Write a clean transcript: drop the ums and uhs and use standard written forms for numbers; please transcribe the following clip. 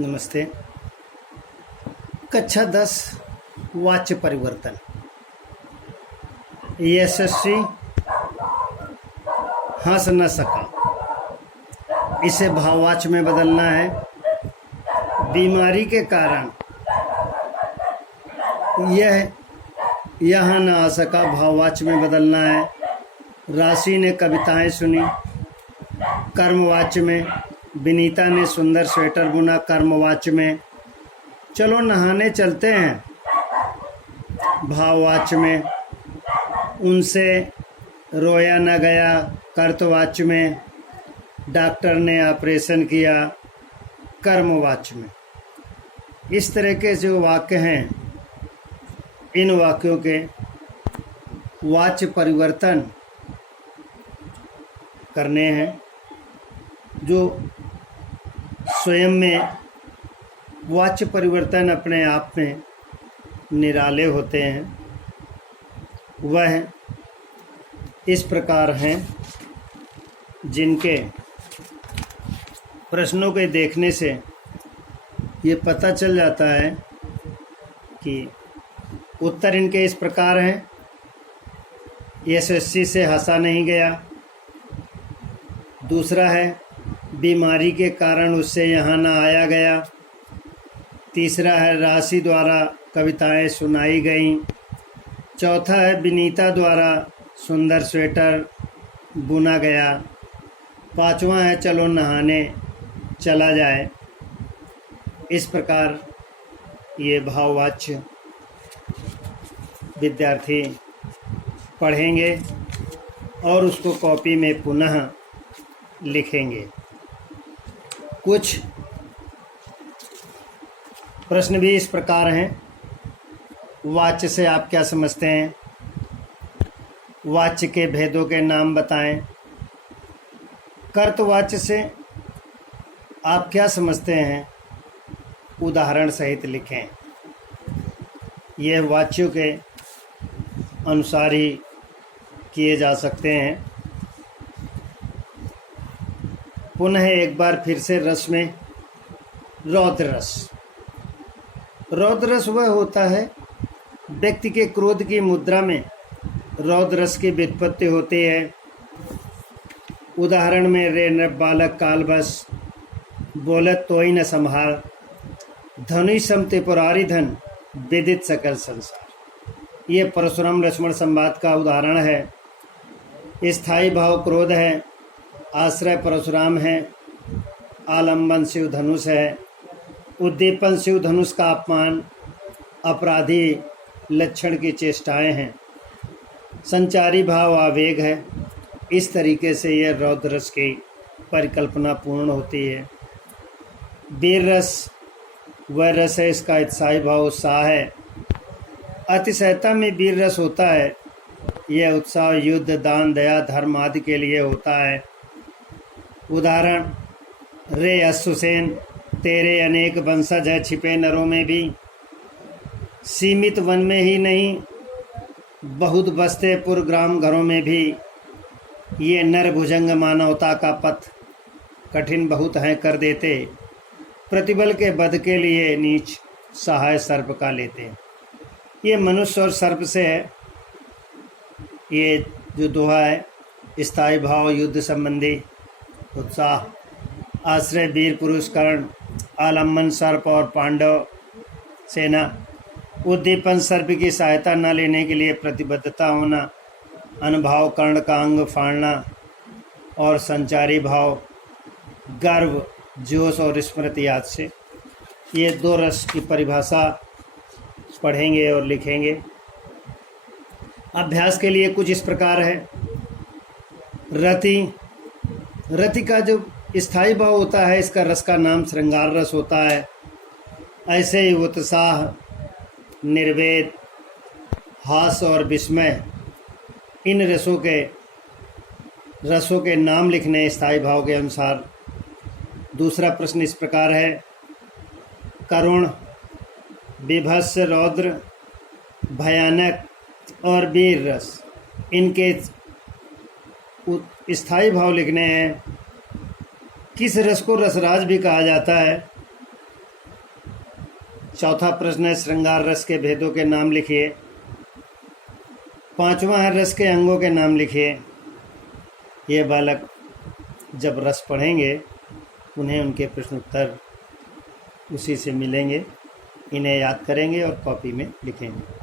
नमस्ते। कक्षा 10 वाच्य परिवर्तन। यशस्वी हंस न सका, इसे भाववाच्य में बदलना है। बीमारी के कारण यह यहाँ न आ सका, भाववाच्य में बदलना है। राशि ने कविताएं सुनी, कर्मवाच्य में। विनीता ने सुंदर स्वेटर बुना, कर्मवाच्य में। चलो नहाने चलते हैं, भाववाच्य में। उनसे रोया न गया, कर्तवाच्य में। डॉक्टर ने ऑपरेशन किया, कर्मवाच्य में। इस तरह के जो वाक्य हैं, इन वाक्यों के वाच्य परिवर्तन करने हैं, जो स्वयं में वाच्य परिवर्तन अपने आप में निराले होते हैं। वह इस प्रकार हैं, जिनके प्रश्नों के देखने से ये पता चल जाता है कि उत्तर इनके इस प्रकार हैं। यशस्वी से हंसा नहीं गया। दूसरा है, बीमारी के कारण उससे यहाँ न आया गया। तीसरा है, राशि द्वारा कविताएं सुनाई गईं। चौथा है, विनीता द्वारा सुंदर स्वेटर बुना गया। पांचवा है, चलो नहाने चला जाए। इस प्रकार ये भाववाच्य विद्यार्थी पढ़ेंगे और उसको कॉपी में पुनः लिखेंगे। कुछ प्रश्न भी इस प्रकार हैं। वाच्य से आप क्या समझते हैं? वाच्य के भेदों के नाम बताएं। कर्तवाच्य से आप क्या समझते हैं? उदाहरण सहित लिखें। यह वाच्यों के अनुसार ही किए जा सकते हैं। पुनः एक बार फिर से रस में, रौद्र रस। रौद्र रस वह होता है, व्यक्ति के क्रोध की मुद्रा में रौद्र रस की व्युत्पत्ति होती है। उदाहरण में, रे नृप बालक काल बस, बोलत तोई न संभार, धनुष सम त्रिपुरारी धन, विदित सकल संसार। ये परशुराम लक्ष्मण संवाद का उदाहरण है। स्थायी भाव क्रोध है, आश्रय परशुराम है, आलंबन शिव धनुष है, उद्दीपन शिव धनुष का अपमान, अपराधी लक्षण की चेष्टाएं हैं, संचारी भाव आवेग है। इस तरीके से यह रौद्र रस की परिकल्पना पूर्ण होती है। वीर रस वह रस है, इसका उत्साही भाव उत्साह है। अतिशयता में वीर रस होता है। यह उत्साह युद्ध, दान, दया, धर्म आदि के लिए होता है। उदाहरण, रे अश्वसेन, तेरे अनेक वंशज है छिपे नरों में भी, सीमित वन में ही नहीं बहुत बसते पुर ग्राम घरों में भी, ये नर भुजंग मानवता का पथ कठिन बहुत है कर देते, प्रतिबल के वध के लिए नीच सहाय सर्प का लेते। ये मनुष्य और सर्प से है। ये जो दोहा है, स्थायी भाव, युद्ध संबंधी उत्साह, आश्रय वीर पुरुष कर्ण, आलम्बन सर्प और पांडव सेना, उद्दीपन सर्प की सहायता न लेने के लिए प्रतिबद्धता होना, अनुभाव कर्ण का अंग फाड़ना, और संचारी भाव गर्व, जोश और स्मृति याद से। ये दो रस की परिभाषा पढ़ेंगे और लिखेंगे। अभ्यास के लिए कुछ इस प्रकार है। रति, रति का जो स्थायी भाव होता है, इसका रस का नाम श्रृंगार रस होता है। ऐसे ही उत्साह, निर्वेद, हास और विस्मय, इन रसों के नाम लिखने स्थायी भाव के अनुसार। दूसरा प्रश्न इस प्रकार है, करुण, बीभत्स, रौद्र, भयानक और वीर रस, इनके स्थायी भाव लिखने हैं। किस रस को रसराज भी कहा जाता है? चौथा प्रश्न है श्रृंगार रस के भेदों के नाम लिखिए। पांचवा है रस के अंगों के नाम लिखिए। ये बालक जब रस पढ़ेंगे उन्हें उनके प्रश्न उत्तर उसी से मिलेंगे, इन्हें याद करेंगे और कॉपी में लिखेंगे।